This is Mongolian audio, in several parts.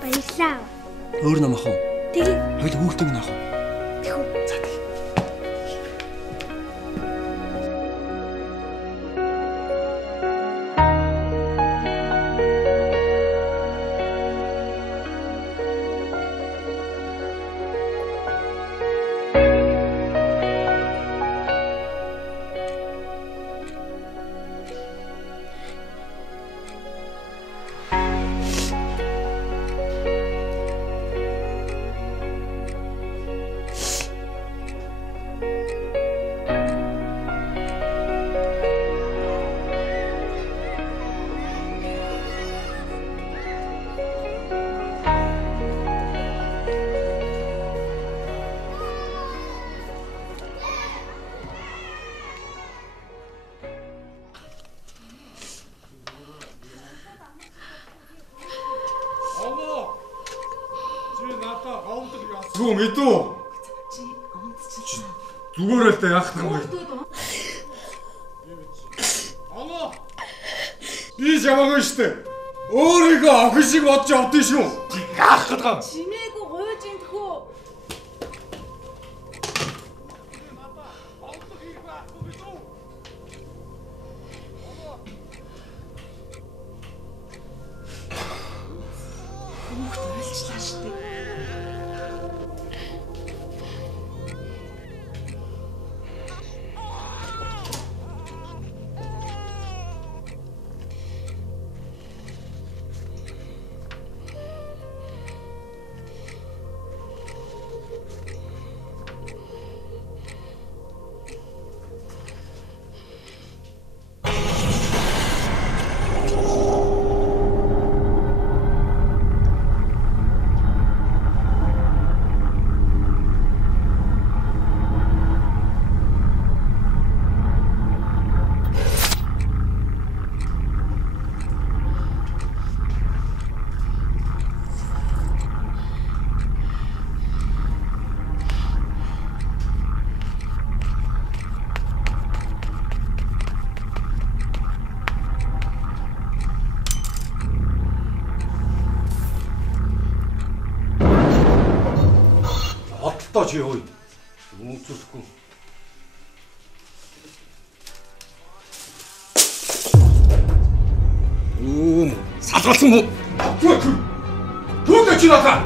Баярлалаа. Өөр намах уу? Тэгээ. Хоёул хүүхдээ минь авах уу? Тэхүү. За тэг. Зүү мэдүү. Зүгээр л дээ яах юм бэ? Алло. Би жамаагүй штэ. Өөрийгөө охин шиг бодож авдсан шүү. Яах гээд гам? Чимээгүй гойж интхүү. Хүүхд ойлчлаа штэ. Оттоо чи ой. Үнцэхгүй. Салгалсан уу? Түүнтэй чи надаа.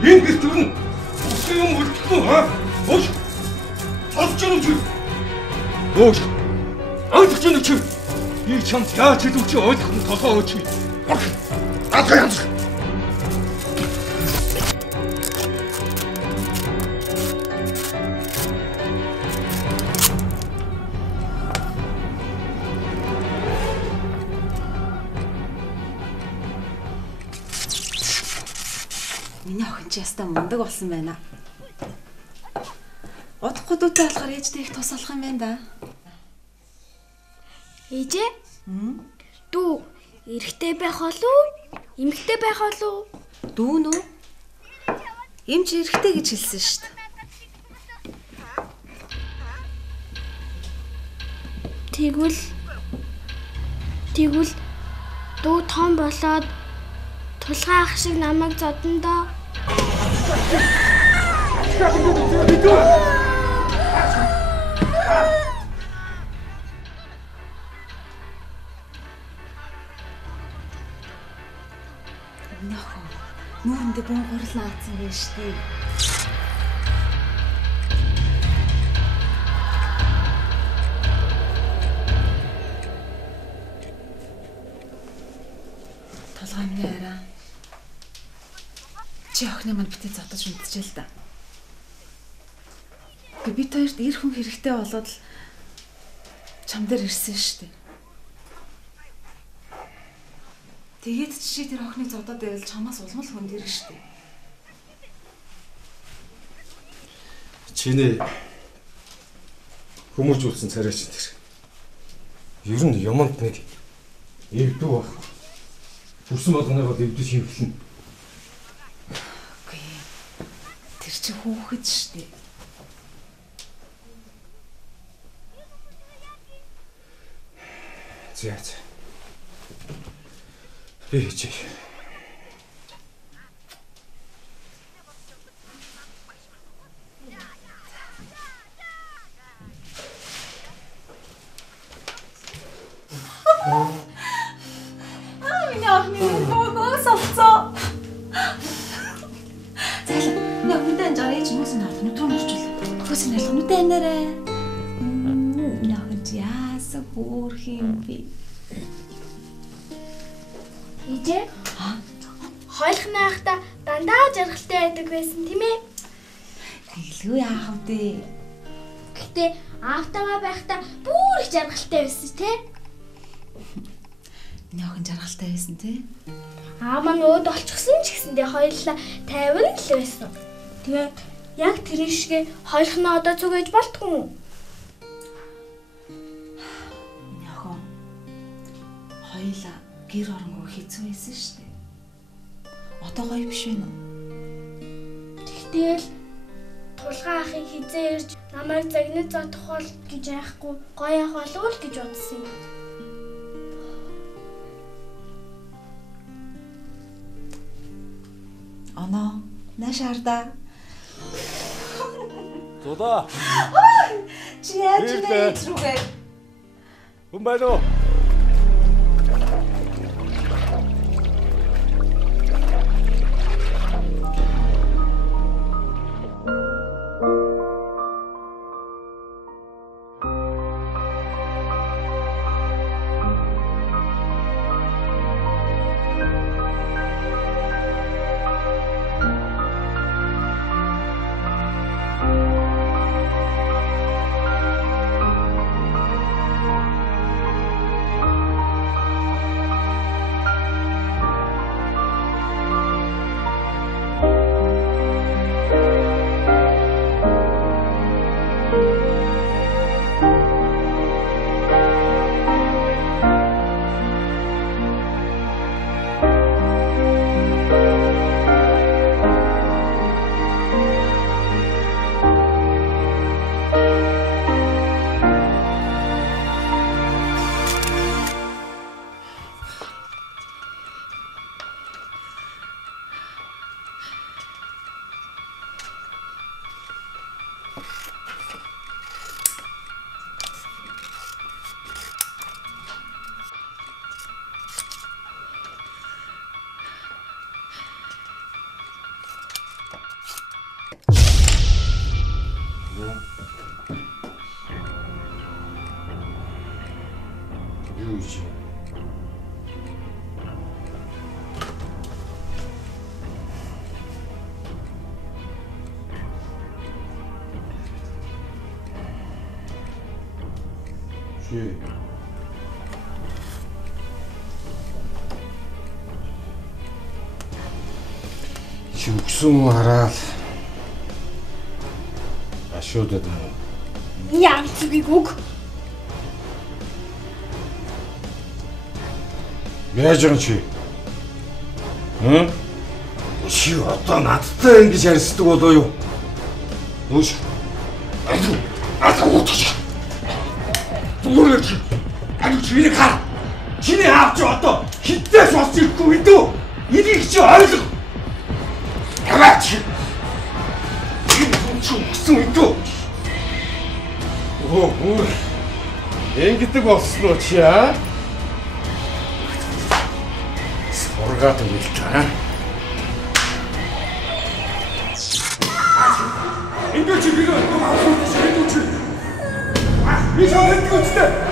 Энэ гэр төрн. Үгүй юм үлдэхгүй хаа? Өөш. Сонсч юм чи. Өөш. Ойлгож юм чи. Би чамд яаж хэлв чи ойлгох нь толгоо чи. Атга янз. Миний охин ч ястаа мундаг болсон байна. Удахгүй дүүтэй болохоор ээжтэй их тусалах юм байна да. Ээжээ? Дүү эрэгтэй байх болов? Эмэгтэй байх болов? Дүү нөө? Эмч эрэгтэй гэж хэлсэн шүү дээ. Тэгвэл дүү том болоод тулгай ах шиг намайг зодно доо. Нүүрэндээ бүүн гурлаа атсан байж штий. Толгой минь арай. Чи охины манд битээ зодож унтчихэ л да. Бид хоёрт ир хүн хэрэгтэй болоод л чам дээр ирсэн штий. Тэгээд чи тэр охиныг зодоод байвал чамаас улмал хүнд ирэх штеп. Чиний хүмүүжүүлсэн царайч тэр. Ер нь юмд нэг эвдүү баг. Бүрсэн болгоныгоо эвдэж хөвлөн. Үгүй. Тэр чи хүүхэд штеп. За. Би чи Миний охины нөөс олцоо. Зайлаа. Яг мэдэн жаргаж нөөс нь авах нүтрэн орчул. Хөөс нь ялах нүдэн нэрээ. Яасан хөөх юм бэ? Ижээ? Хойлох найхта дандаа жаргалтай байдаг байсан тийм ээ? Тэглгүй яах вэ? Гэтэ аавтайгаа байхдаа бүр их жаргалтай байсан тий? Миний охин жаргалтай байсан тий? Аа маань өөд олчихсон ч гэсэндээ хоёулаа 50 л байсан. Тэгээд яг тэр шигээ хойлохноо одоо зүгэж болтгүй юм. Миний охин хоёулаа гэр оронгүй хэцүү байсан шүү дээ. Одоо гоё биш вэ нөө? Тэгтэл тулгаан ахыг хизээ ирж намайг загнаж зодох бол гэж айхгүй гоё ах болов л гэж бодсон юм. Оно нашаарда. Зуда. Чи яаж нэ рүүгээ? Хүн байна уу? Шүгсэн хараад ашуудад Яам зүгийг үг. яаж юм чи? Чи одоо надтай ингэж ярьсдаг болоо юу? Нүш. Атууч. Зүгээр чи. Чиний хаа. Чиний аав чи одоо хитээс бас ирэхгүй мэдүү. Энийг чи ойлго. Таваач. Чи усан мэдүү. Оо. Ингэдэг болсон уу чи аа? Сургаад өгөл та. Энд чи би нэг авах гэж хэлж чи. Би ч хэлэхгүй ч дээ.